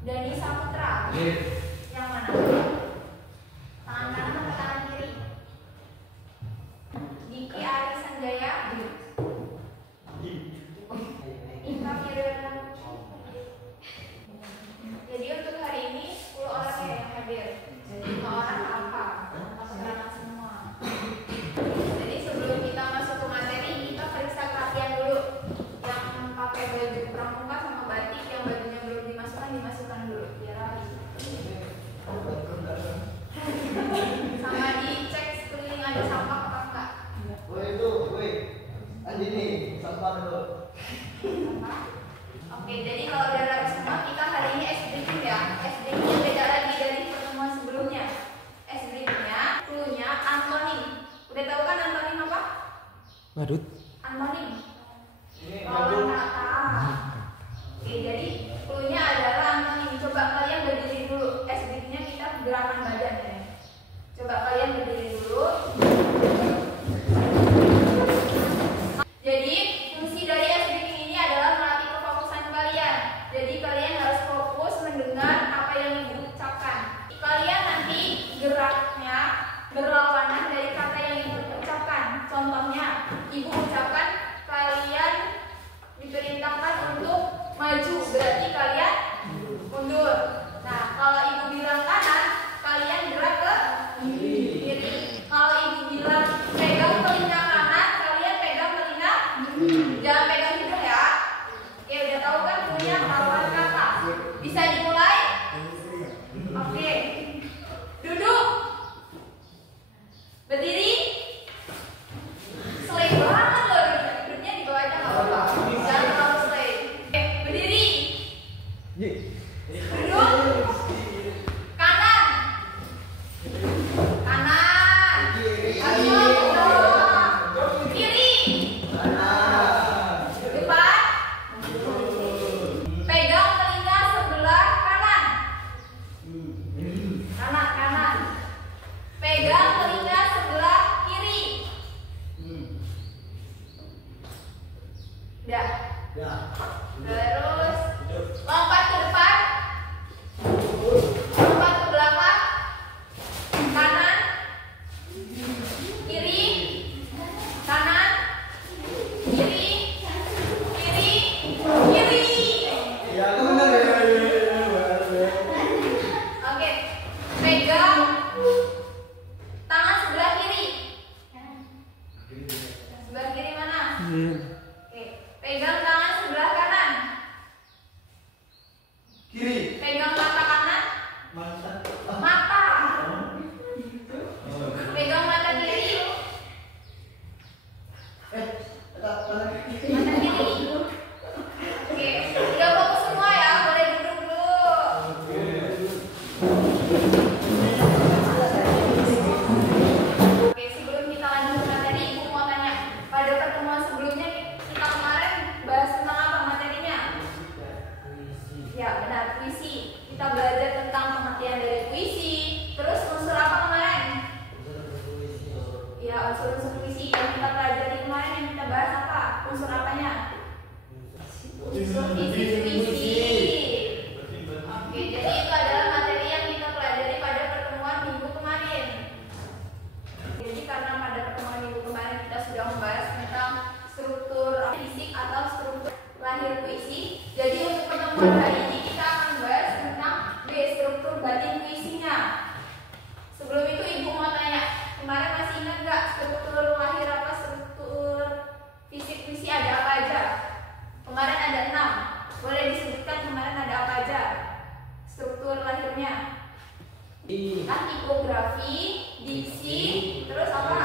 Dani Saputra. Yang mana? Tangan kanan atau tangan kiri? Diki Ari Sanjaya. Inka Firdaus. Jadi untuk hari ini 10 orang ya yang hadir. 5 orang apa? Tanpa keterangan semua. Jadi sebelum kita masuk ke materi, kita periksa kalian dulu. Yang pakai baju pramuka sama batik, yang bajunya belum dimasukkan dulu. Biar rapi. Sama dicek sekeliling ada sampah apa enggak. Andini, sampah dulu. Oke, jadi kalau udah rapi semua, kita hari ini S-briefing ya. S-briefing beda lagi dari pertemuan sebelumnya. S-briefingnya, clue-nya antonim. Udah tahu kan antonim apa? Badut. Antonim. Lawan kata. Oke, jadi clue-nya adalah antonim. Coba kalian berdiri dulu. S-briefingnya kita gerakan badan ya. Coba kalian berdiri dulu. Jadi fungsi dari S-briefing ini adalah melatih kefokusan kalian. Jadi kalian harus fokus mendengar apa yang ibu ucapkan. Kalian nanti geraknya berlawanan dari kata yang ibu ucapkan. Contohnya, ibu ucapkan kalian diperintahkan untuk maju, berarti kalian mundur. Nah, kalau ibu bilang kanan, kalian gerak ke kiri. Kalau ibu bilang pegang telinga kanan, kalian pegang telinga kiri. Jangan pegang hidung ya. Oke, udah tahu kan punya lawan kata. Bisa dimulai? Oke. Duduk. Berdiri. Slay banget loh. Duduknya di bawah aja nggak apa-apa. Jangan terlalu slay. Oke, berdiri. Duduk. Kanan. Kanan. Ayo. Kiri. Depan. Pegang telinga sebelah kanan. Kanan. Pegang telinga sebelah kiri. Udah. Terus lompat ke depan. Lompat ke belakang. Kanan. Kiri. Kanan. Kiri. Kiri. Kiri. Oke. Pegang tangan sebelah kiri. Sebelah kiri mana? Oke. Pegang tangan sebelah kanan. Kiri. Pegang mata kanan. Mata. Pegang mata kiri. Mata kiri. Oke. Udah fokus semua ya. Boleh duduk dulu. Oke, sebelum kita lanjut ke materi, ibu mau tanya. Pada pertemuan sebelumnya kita kemarin bahas tentang apa materinya? Ya, benar, puisi. Kita belajar tentang pengertian dari puisi. Terus unsur apa kemarin? Ya, unsur-unsur puisi yang kita pelajari kemarin, yang kita bahas apa? Unsur apanya? Unsur puisi. Oke, jadi itu adalah materi yang kita pelajari pada pertemuan minggu kemarin. Jadi karena pada pertemuan minggu kemarin kita sudah membahas tentang struktur fisik atau struktur lahir puisi. Jadi untuk pertemuan hari ini kita akan membahas tentang struktur batin puisinya. Sebelum itu ibu mau tanya, kemarin masih ingat nggak struktur lahir apa struktur fisik puisi ada apa aja? Kemarin ada 6. Boleh disebutkan kemarin ada apa aja struktur lahirnya? Kan tikografi, diksi, terus apa?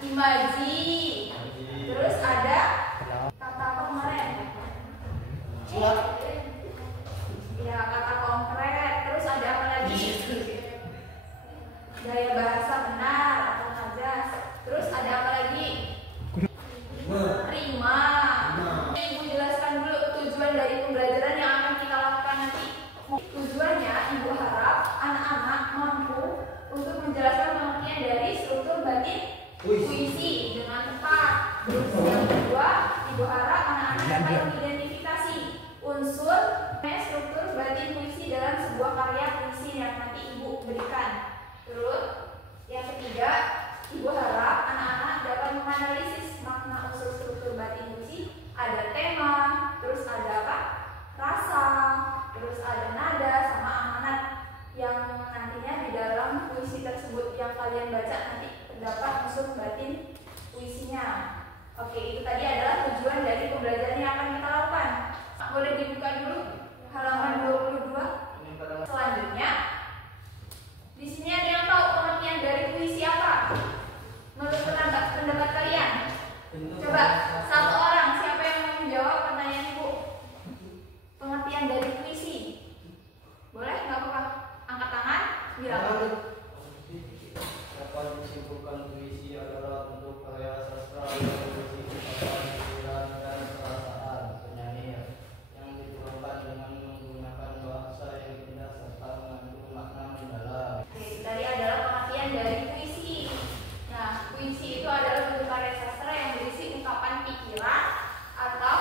Imaji. Terus ada kata apa kemarin? terus ada nada sama amanat yang nantinya di dalam puisi tersebut yang kalian baca nanti terdapat unsur batin puisinya. Oke, itu tadi adalah tujuan dari pembelajaran yang akan kita lakukan. Boleh dibuka dulu halaman 22. Selanjutnya, di sini ada yang tahu pengertian dari puisi apa? Menurut pendapat kalian? Coba satu orang, siapa yang mau menjawab pertanyaan Ibu? Pengertian dari puisi. Boleh? Nggak apa-apa. Angkat tangan, bilang. Dapat disimpulkan puisi adalah bentuk karya sastra yang berisi ungkapan, pikiran, dan perasaan penyair yang dituangkan dengan menggunakan bahasa yang indah serta mengandung makna mendalam. Oke, tadi adalah pengertian dari puisi. Nah, puisi itu adalah bentuk karya sastra yang berisi ungkapan pikiran atau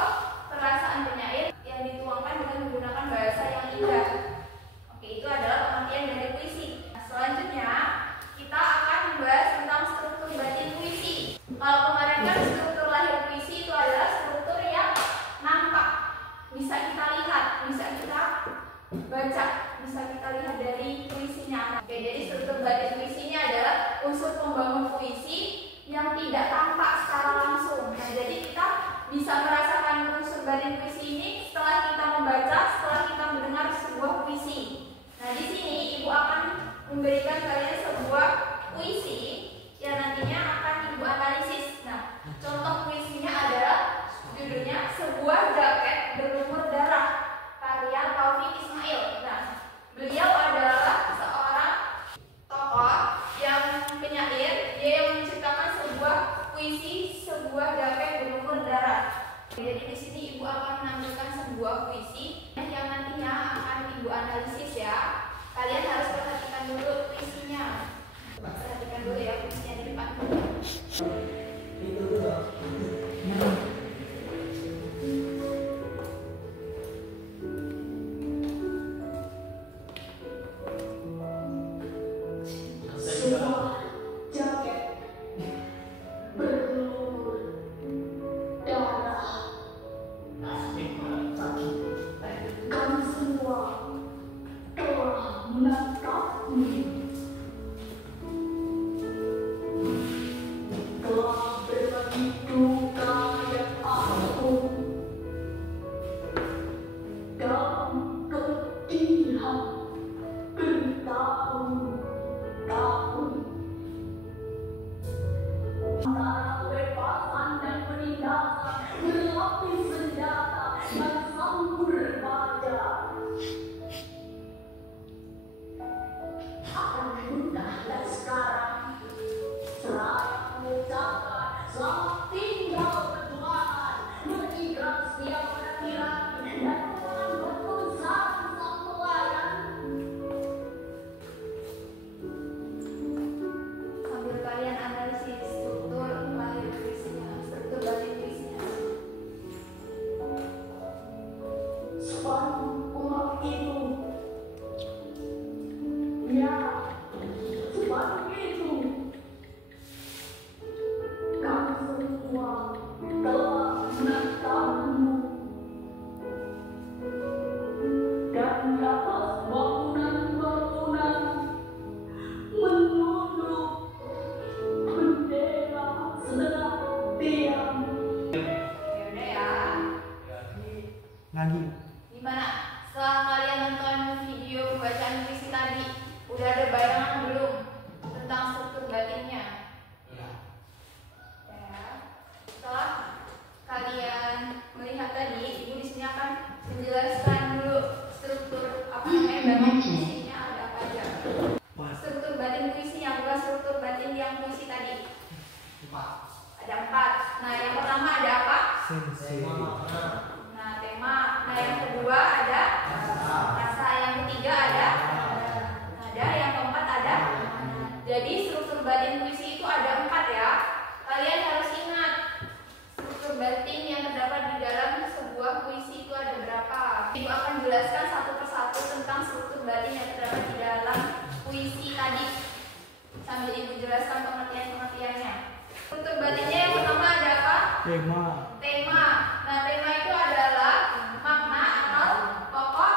perasaan penyair yang dituangkan dengan menggunakan bahasa yang indah. Oke, itu adalah pengertian dari puisi. Nah, selanjutnya kita akan membahas tentang struktur batin puisi. Kalau kemarin kan struktur lahir puisi itu adalah struktur yang nampak, bisa kita lihat, bisa kita baca, bisa kita lihat dari puisinya. Oke, jadi struktur batin puisinya adalah unsur pembangun puisi yang tidak tampak secara langsung. Nah, jadi kita bisa merasakan unsur batin puisi ini setelah kita membaca, setelah kita mendengar sebuah puisi. Nah, di sini Ibu akan memberikan kalian sebuah puisi yang nantinya akan Ibu analisis. Nah, contoh puisinya adalah judulnya Sebuah Jaket Berlumur Darah, karya Taufik Ismail. Nah, beliau adalah seorang tokoh yang penyair, dia yang menciptakan sebuah puisi Sebuah Jaket Berlumur Darah. Jadi di sini Ibu akan menampilkan sebuah puisi yang nantinya akan Ibu analisis ya. Kalian harus perhatikan dulu puisinya. Perhatikan dulu ya puisinya di depan. Itu dulu. Sebuah jaket berlumur darah. Kami semua telah menatapmu, telah berbagi duka yang agung dalam kepedihan bertahun-tahun. Antara kebebasan dan penindasan berlapis senjata dan sambur baja. Akan mudah dan sekarang seraya mengucapkan selamat tinggal perjuangan, berikhlas setiap penampilan dan memohon berpesan sang pelayan. Sambil kalian analisis struktur lahir puisinya, struktur batin puisinya. Separuh umat itu, ya, separuh itu, kami semua telah menatapmu, dan di atas bangunan-bangunan menunduk bendera sedang tiang. Yaudah ya. Lagi. Gimana? Setelah kalian nonton video bacaan puisi tadi, udah ada bayangan belum tentang struktur batinnya? Ya. Setelah kalian melihat tadi, Ibu di sini akan menjelaskan dulu struktur apa namanya batin puisinya ada apa aja. Struktur batin puisinya bukan struktur batin yang puisi tadi. Ada 4. Nah, yang pertama ada apa? Nah, tema. Nah, yang kedua ada rasa. Yang ketiga ada nada. Yang keempat ada. Jadi struktur batin puisi itu ada 4 ya. Kalian harus ingat struktur batin yang terdapat di dalam sebuah puisi itu ada berapa. Ibu akan jelaskan satu persatu tentang struktur batin yang terdapat di dalam puisi tadi. Sambil Ibu jelaskan pengertian-pengertiannya. Struktur batinnya yang pertama ada apa? Tema. Tema. Nah, tema itu adalah makna atau pokok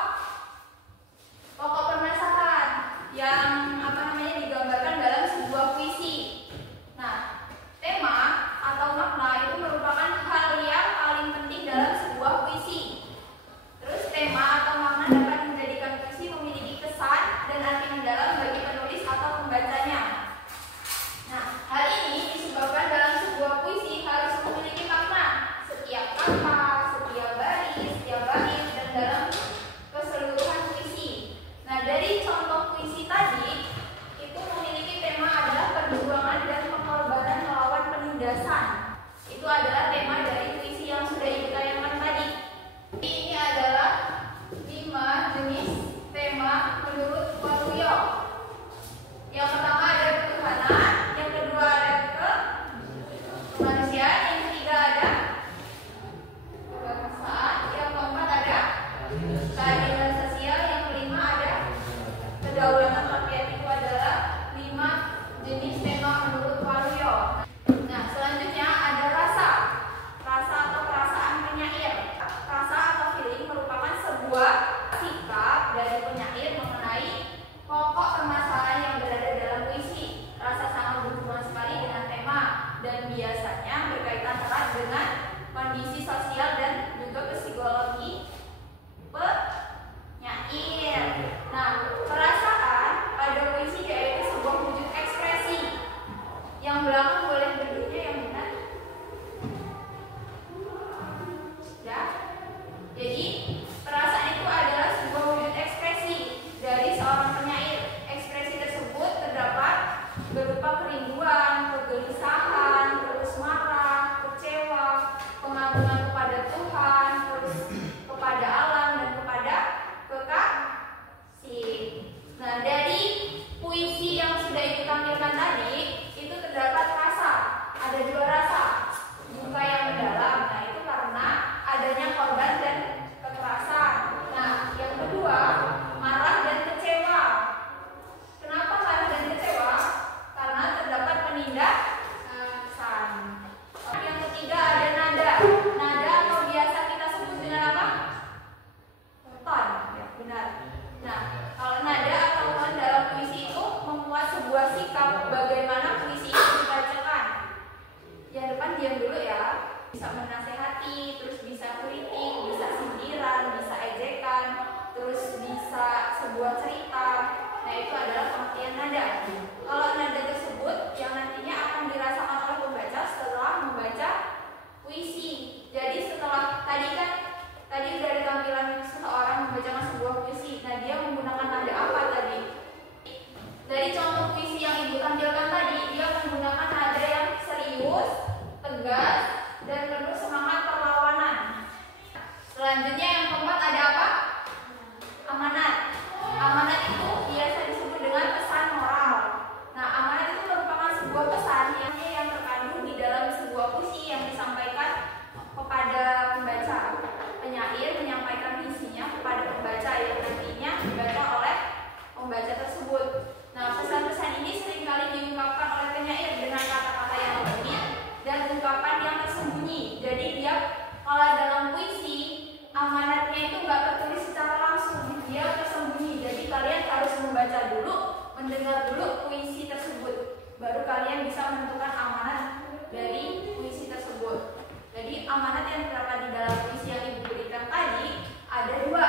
mendengar dulu puisi tersebut. Baru kalian bisa menentukan amanat dari puisi tersebut. Jadi amanat yang terdapat di dalam puisi yang ibu berikan tadi ada dua.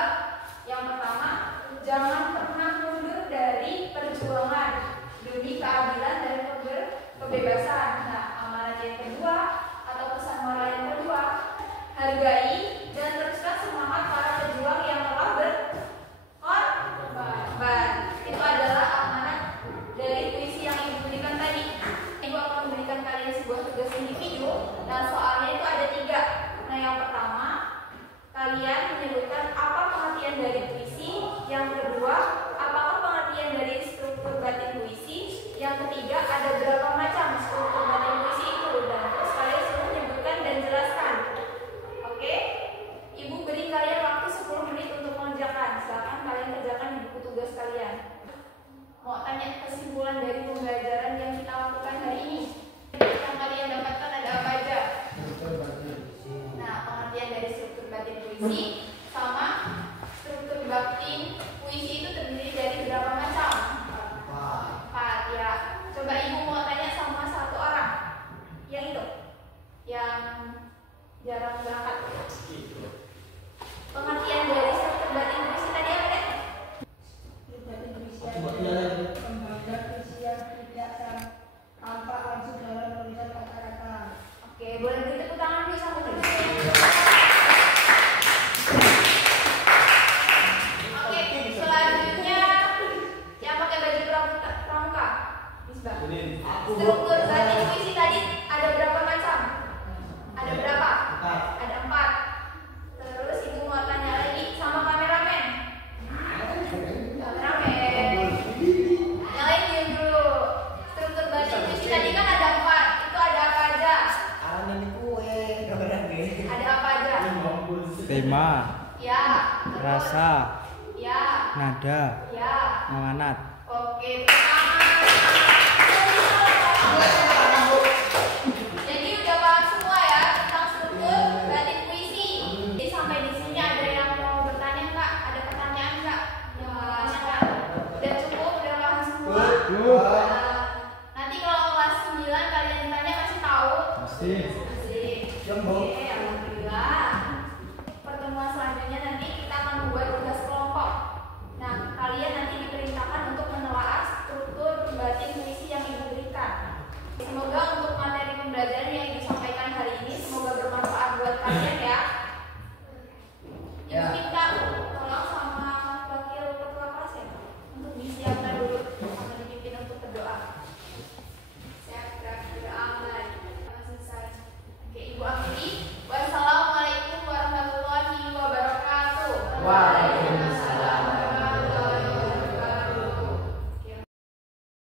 Yang pertama, jangan pernah mundur dari perjuangan demi keadilan dan kebebasan. Nah, amanat yang kedua atau pesan moral yang kedua, hargai dan teruskan semangat para pejuang yang telah berkorban. Itu adalah amanat dari puisi yang ibu berikan tadi. Ibu akan memberikan kalian sebuah tugas individu dan soalnya itu ada 3. Nah, yang pertama, kalian menyebutkan apa pengertian dari puisi. Yang kedua, apakah pengertian dari struktur batin puisi. Yang ketiga, ada berapa macam struktur batin puisi itu. Dan terus kalian suruh menyebutkan dan jelaskan. Oke? Ibu beri kalian waktu 10 menit untuk mengerjakan. Silakan kalian kerjakan di buku tugas kalian. Mau tanya kesimpulan dari pembelajaran yang kita lakukan hari ini. Yang kalian dapatkan ada apa aja? Nah, pengertian dari struktur batin puisi sama struktur batin puisi itu terdiri dari berapa macam? 4 ya. Coba ibu mau tanya sama satu orang. Yang itu, yang jarang berangkat. Pengertian dari struktur batin puisi tadi apa deh? Membaca puisi yang tidak tampak langsung dalam tulisan kata-kata. Oke, boleh beri tepuk tangan dulu sama teman. Oke, selanjutnya yang pakai baju pramuka. Misbah. Struktur batin puisi tadi ada berapa macam? Ada berapa? Ada 4. Terus ibu mau tanya lagi sama kameramen. Yang lain diam dulu. Struktur batin puisi tadi kan ada 4. Itu ada apa aja? Ada apa aja? Tema, Ya. Terus? rasa, Ya. nada, Ya. amanat. Oke. Pertama.